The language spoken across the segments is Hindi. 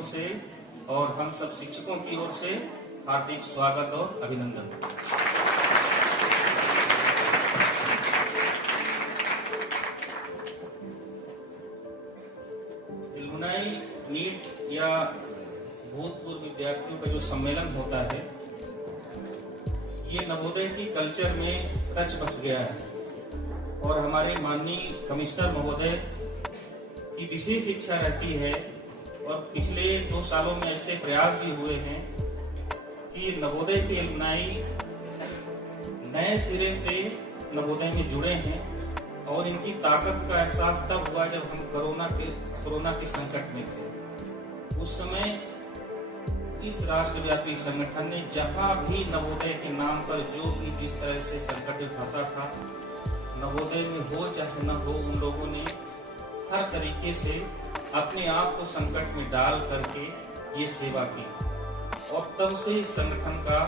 ओर से और हम सब शिक्षकों की ओर से हार्दिक स्वागत और अभिनंदन। इल्मुनाई नीट या भूतपूर्व विद्यार्थियों का जो सम्मेलन होता है, ये नवोदय की कल्चर में रच बस गया है और हमारे माननीय कमिश्नर महोदय की विशेष इच्छा रहती है और पिछले 2 सालों में ऐसे प्रयास भी हुए हैं कि नवोदय के इल्मुनाई नए सिरे से नवोदय में जुड़े हैं और इनकी ताकत का एहसास तब हुआ जब हम कोरोना के संकट में थे। उस समय इस राष्ट्रव्यापी संगठन ने जहां भी नवोदय के नाम पर जो भी जिस तरह से संकट में फंसा था, नवोदय में हो चाहे न हो, उन लोगों ने हर तरीके से अपने आप को संकट में डाल करके ये सेवा की और तब से इस संगठन का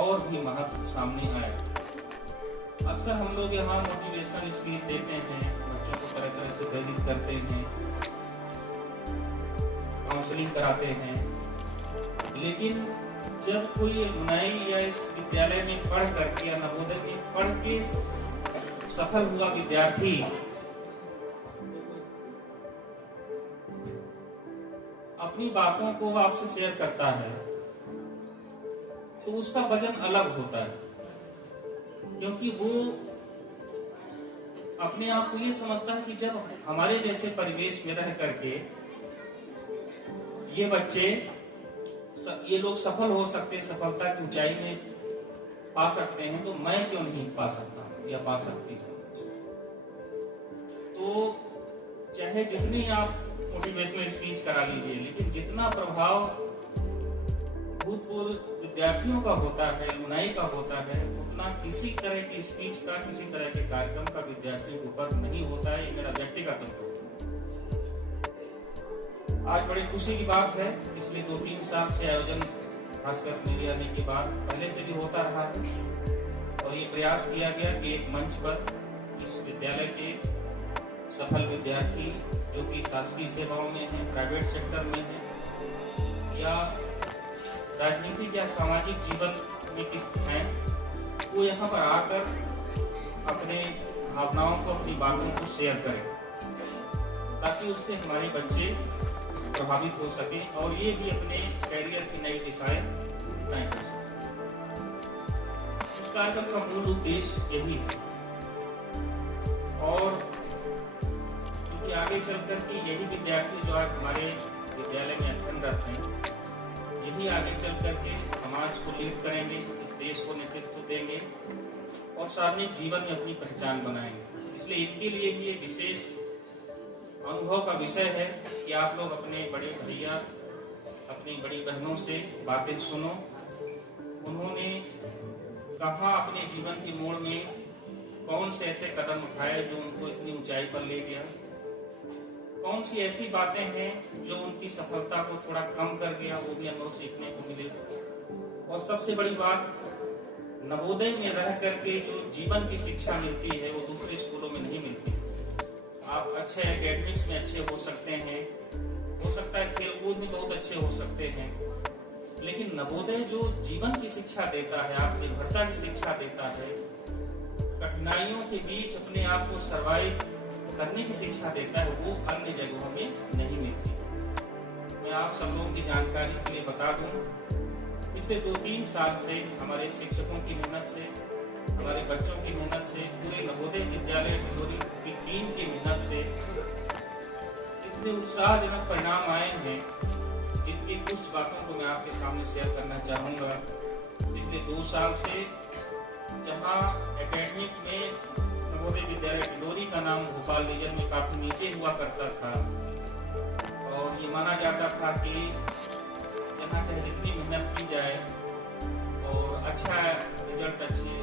और भी महत्व सामने आया। अक्सर हम लोग यहाँ मोटिवेशनल स्पीच देते हैं, बच्चों को तरह तरह से प्रेरित करते हैं, काउंसलिंग कराते हैं, लेकिन जब कोई इल्मुनाई या इस विद्यालय में पढ़ करके या नवोदय में पढ़ के सफल हुआ विद्यार्थी अपनी बातों को आपसे शेयर करता है तो उसका वजन अलग होता है, क्योंकि वो अपने आप को ये समझता है कि जब हमारे जैसे परिवेश में रह करके ये लोग सफल हो सकते हैं, सफलता की ऊंचाई में पा सकते हैं, तो मैं क्यों नहीं पा सकता या पा सकती हूँ। तो चाहे जितनी आप मोटिवेशनल स्पीच करा लीजिए, लेकिन जितना प्रभाव भूतपूर्व विद्यार्थियों का होता है, इल्मुनाई का होता है, उतना किसी तरह की स्पीच का, किसी तरह के कार्यक्रम का विद्यार्थियों के ऊपर नहीं होता है। ये मेरा व्यक्तिगत अनुभव है। आज बड़ी खुशी की बात है, पिछले 2-3 साल से आयोजन खासकर मेरे आने के बाद पहले से भी होता रहा है और ये प्रयास किया गया कि एक मंच पर इस विद्यालय के सफल विद्यार्थी जो कि शासकीय सेवाओं में हैं, प्राइवेट सेक्टर में हैं या राजनीतिक या सामाजिक जीवन में किस हैं, वो यहाँ पर आकर अपने भावनाओं को, अपनी बातों को शेयर करें ताकि उससे हमारे बच्चे प्रभावित हो सके और ये भी अपने कैरियर की नई दिशाएं तय कर सकें। इस कार्यक्रम का मूल उद्देश्य यही है और क्योंकि आगे चलकर के यही विद्यार्थी जो आज हमारे विद्यालय में अध्ययनरत हैं, यही आगे चल करके समाज को लीड करेंगे, इस देश को नेतृत्व देंगे और सार्वजनिक जीवन में अपनी पहचान बनाएंगे। इसलिए इनके लिए भी ये विशेष अनुभव का विषय है कि आप लोग अपने बड़े भैया, अपनी बड़ी बहनों से बातें सुनो। उन्होंने कहाँ अपने जीवन के मोड़ में कौन से ऐसे कदम उठाए जो उनको इतनी ऊंचाई पर ले गया, कौन सी ऐसी बातें हैं जो उनकी सफलता को थोड़ा कम कर गया, वो भी अनुभव सीखने को मिलेगा। और सबसे बड़ी बात, नवोदय में रह करके जो जीवन की शिक्षा मिलती है वो दूसरे स्कूलों में नहीं मिलती। आप अच्छे एकेडमिक्स में अच्छे हो सकते हैं, हो सकता है खेलकूद में बहुत अच्छे हो सकते हैं, लेकिन नवोदय जो जीवन की शिक्षा देता है, आत्मनिर्भरता की शिक्षा देता है, कठिनाइयों के बीच अपने आप को सर्वाइव करने की शिक्षा देता है, वो अन्य जगहों में नहीं मिलती। मैं आप सब लोगों की जानकारी के लिए बता दूं, पिछले 2-3 साल से हमारे शिक्षकों की मेहनत से, हमारे बच्चों की मेहनत से, पूरे नवोदय विद्यालय डिंडोरी की टीम की मेहनत से इतने उत्साहजनक परिणाम आए हैं, जिनकी कुछ बातों को मैं आपके सामने शेयर करना चाहूँगा। पिछले 2 साल से जहाँ एकेडमिक में नवोदय विद्यालय डिंडोरी का नाम भोपाल रीजन में काफी नीचे हुआ करता था और ये माना जाता था कि यहाँ चाहे जितनी मेहनत की जाए और अच्छा रिजल्ट, अच्छी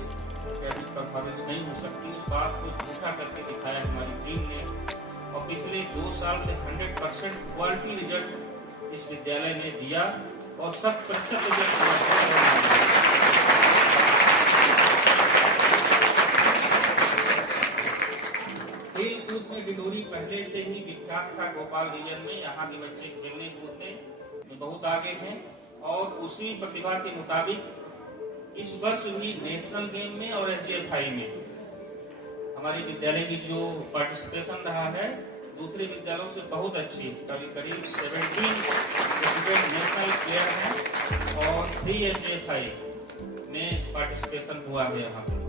एकेडमिक परफॉर्मेंस नहीं हो सकती, उस बात को झूठा करके दिखाया हमारी टीम ने और पिछले 2 साल से 100% क्वालिटी रिजल्ट इस विद्यालय ने दिया और 100% रिजल्ट खेल कूद में डिंडोरी पहले से ही विख्यात था। भोपाल रीजन में यहाँ के बच्चे खेलने कूदने में बहुत आगे हैं और उसी प्रतिभा के मुताबिक इस वर्ष भी नेशनल गेम में और SJFI में हमारे विद्यालय की जो पार्टिसिपेशन रहा है दूसरे विद्यालयों से बहुत अच्छी, करीब 17 नेशनल प्लेयर हैं और 3 SJFI में पार्टिसिपेशन हुआ है यहाँ पे।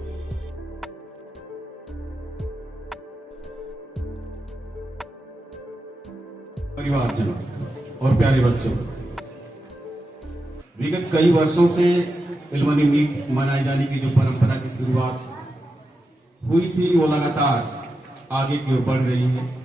परिवारजनों और प्यारे बच्चों, विगत कई वर्षों से एलुमनी मीट मनाए जाने की जो परंपरा की शुरुआत हुई थी वो लगातार आगे की ओर बढ़ रही है।